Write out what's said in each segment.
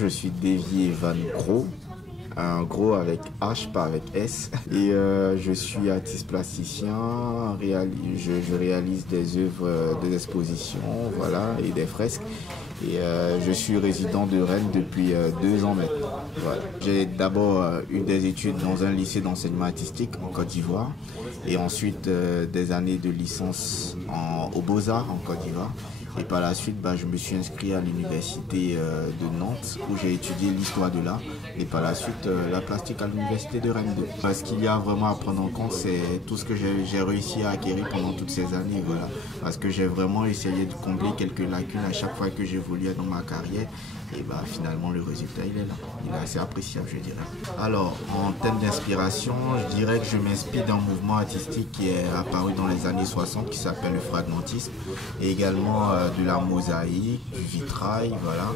Je suis Davy Van Gros, un gros avec H, pas avec S. Et je suis artiste plasticien, je réalise des œuvres des expositions, voilà, et des fresques. Et je suis résident de Rennes depuis 2 ans maintenant. Voilà. J'ai d'abord eu des études dans un lycée d'enseignement artistique en Côte d'Ivoire et ensuite des années de licence aux Beaux-Arts en Côte d'Ivoire. Et par la suite, je me suis inscrit à l'université de Nantes où j'ai étudié l'histoire de l'art et par la suite la plastique à l'université de Rennes 2. Ce qu'il y a vraiment à prendre en compte, c'est tout ce que j'ai réussi à acquérir pendant toutes ces années. Voilà. Parce que j'ai vraiment essayé de combler quelques lacunes à chaque fois que j'évoluais dans ma carrière. Et finalement, le résultat, il est là. Il est assez appréciable, je dirais. Alors, en termes d'inspiration, je dirais que je m'inspire d'un mouvement artistique qui est apparu dans les années 60, qui s'appelle le fragmentisme, et également de la mosaïque, du vitrail, voilà,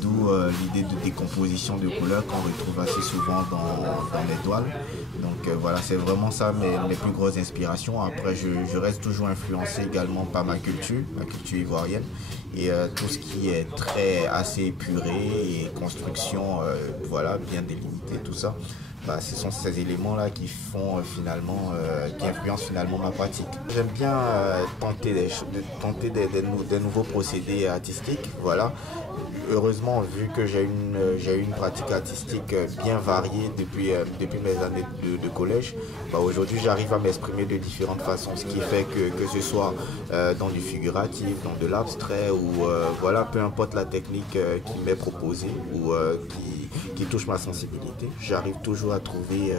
d'où l'idée de décomposition de couleurs qu'on retrouve assez souvent dans les toiles. Donc voilà, c'est vraiment ça mes plus grosses inspirations. Après, je reste toujours influencé également par ma culture ivoirienne. Et tout ce qui est assez épuré et construction voilà, bien délimitée, tout ça, ce sont ces éléments-là qui font qui influencent finalement ma pratique. J'aime bien tenter des nouveaux procédés artistiques, voilà. Heureusement, vu que j'ai une pratique artistique bien variée depuis mes années de collège, aujourd'hui j'arrive à m'exprimer de différentes façons, ce qui fait que ce soit dans du figuratif, dans de l'abstrait ou voilà, peu importe la technique qui m'est proposée ou qui touche ma sensibilité, j'arrive toujours à trouver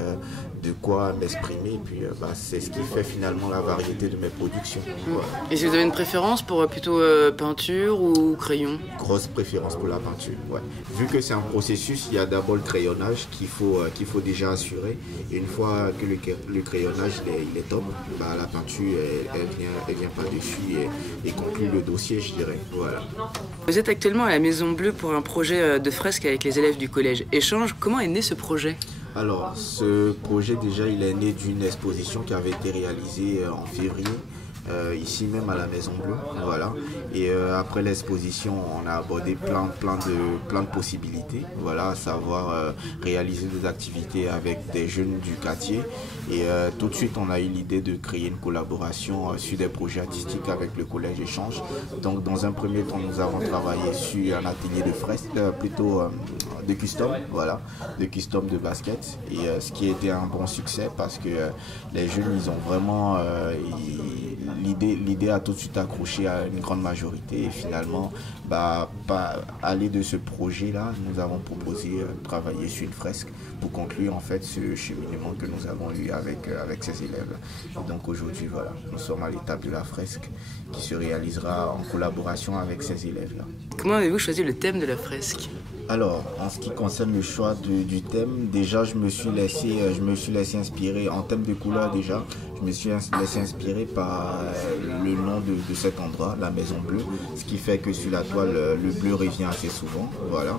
de quoi m'exprimer et puis c'est ce qui fait finalement la variété de mes productions. Voilà. Et si vous avez une préférence pour plutôt peinture ou crayon? Grosse préférence pour la peinture, ouais. Vu que c'est un processus, il y a d'abord le crayonnage qu'il faut déjà assurer. Et une fois que le crayonnage il est top, la peinture elle vient par-dessus et conclut le dossier, je dirais. Voilà. Vous êtes actuellement à la Maison Bleue pour un projet de fresque avec les élèves du collège Échange. Comment est né ce projet? Alors, ce projet déjà, il est né d'une exposition qui avait été réalisée en février. Ici même à la Maison Bleue, voilà. Et après l'exposition, on a abordé plein de possibilités, voilà, à savoir réaliser des activités avec des jeunes du quartier. Et tout de suite, on a eu l'idée de créer une collaboration sur des projets artistiques avec le collège Échange. Donc, dans un premier temps, nous avons travaillé sur un atelier de fresque, de custom, voilà, de custom de basket. Et ce qui a été un bon succès parce que les jeunes, ils ont vraiment l'idée a tout de suite accroché à une grande majorité et finalement aller de ce projet là nous avons proposé de travailler sur une fresque pour conclure en fait ce cheminement que nous avons eu avec ces élèves. Et donc aujourd'hui voilà, nous sommes à l'étape de la fresque qui se réalisera en collaboration avec ces élèves là. Comment avez-vous choisi le thème de la fresque? Alors, en ce qui concerne le choix du thème, déjà je me suis laissé inspirer en thème de couleur déjà. Je me suis laissé inspirer par le nom de cet endroit, la Maison Bleue, ce qui fait que sur la toile, le bleu revient assez souvent, voilà.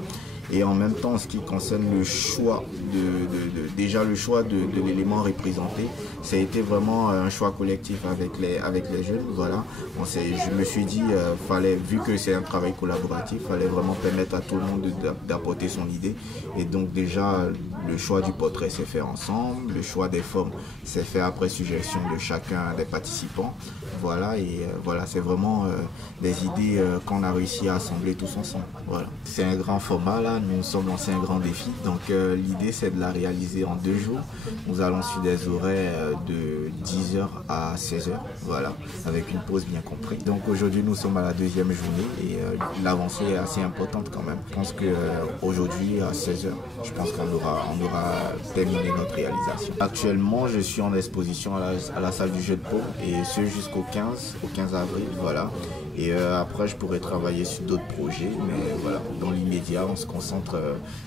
Et en même temps, en ce qui concerne le choix le choix de l'élément représenté, ça a été vraiment un choix collectif avec les jeunes, voilà. Je me suis dit, vu que c'est un travail collaboratif, il fallait vraiment permettre à tout le monde d'apporter son idée. Et donc déjà, le choix du portrait s'est fait ensemble, le choix des formes s'est fait après suggestion de chacun des participants. Voilà, et voilà, c'est vraiment des idées qu'on a réussi à assembler tous ensemble. Voilà. C'est un grand format là, nous sommes lancés un grand défi, donc l'idée c'est de la réaliser en 2 jours. Nous allons sur des horaires de 10h à 16h, voilà, avec une pause bien comprise. Donc aujourd'hui nous sommes à la 2e journée et l'avancée est assez importante quand même. Je pense qu'aujourd'hui à 16h, je pense qu'on aura terminé notre réalisation. Actuellement je suis en exposition à la salle du jeu de paume et ce jusqu'au 15 avril, voilà. Et après, je pourrais travailler sur d'autres projets, mais voilà, dans l'immédiat, on se concentre,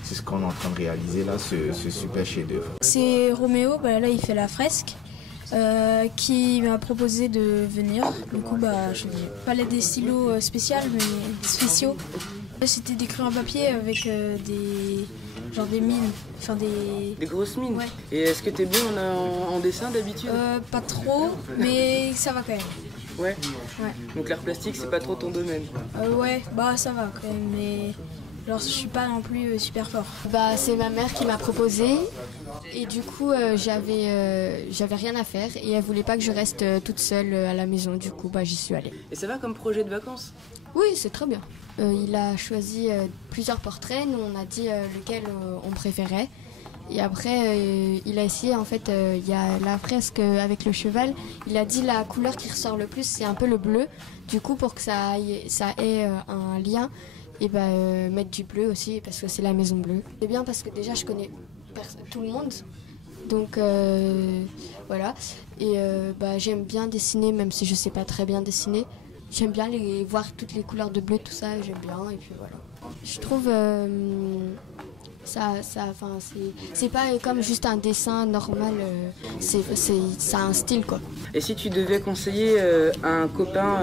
c'est ce qu'on est en train de réaliser là, ce super chef-d'œuvre. C'est Roméo, là il fait la fresque, qui m'a proposé de venir. Du coup, je n'ai pas des stylos spéciaux, mais spéciaux. C'était des crayons à papier avec des mines, Des grosses mines. Ouais. Et est-ce que tu es bon en dessin d'habitude? Pas trop, mais ça va quand même. Ouais. Ouais. Donc l'art plastique, c'est pas trop ton domaine? Ouais, ça va quand même, mais Alors je suis pas non plus super fort. Bah, c'est ma mère qui m'a proposé et du coup j'avais rien à faire et elle voulait pas que je reste toute seule à la maison. Du coup j'y suis allée. Et ça va comme projet de vacances? Oui, c'est très bien. Il a choisi plusieurs portraits, nous on a dit lequel on préférait. Et après, il a essayé, en fait, il y a la fresque avec le cheval. Il a dit la couleur qui ressort le plus, c'est un peu le bleu. Du coup, pour que ça ait un lien, et mettre du bleu aussi, parce que c'est la maison bleue. C'est bien parce que déjà, je connais tout le monde. Donc, voilà. Et j'aime bien dessiner, même si je sais pas très bien dessiner. J'aime bien voir toutes les couleurs de bleu, tout ça, j'aime bien. Et puis voilà. Je trouve... c'est pas comme juste un dessin normal, ça a un style quoi. Et si tu devais conseiller à un copain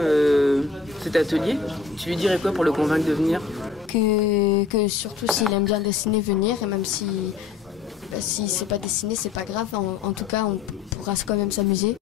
cet atelier, tu lui dirais quoi pour le convaincre de venir? Que surtout s'il aime bien dessiner, venir, et même si c'est pas dessiné, c'est pas grave, en tout cas on pourra quand même s'amuser.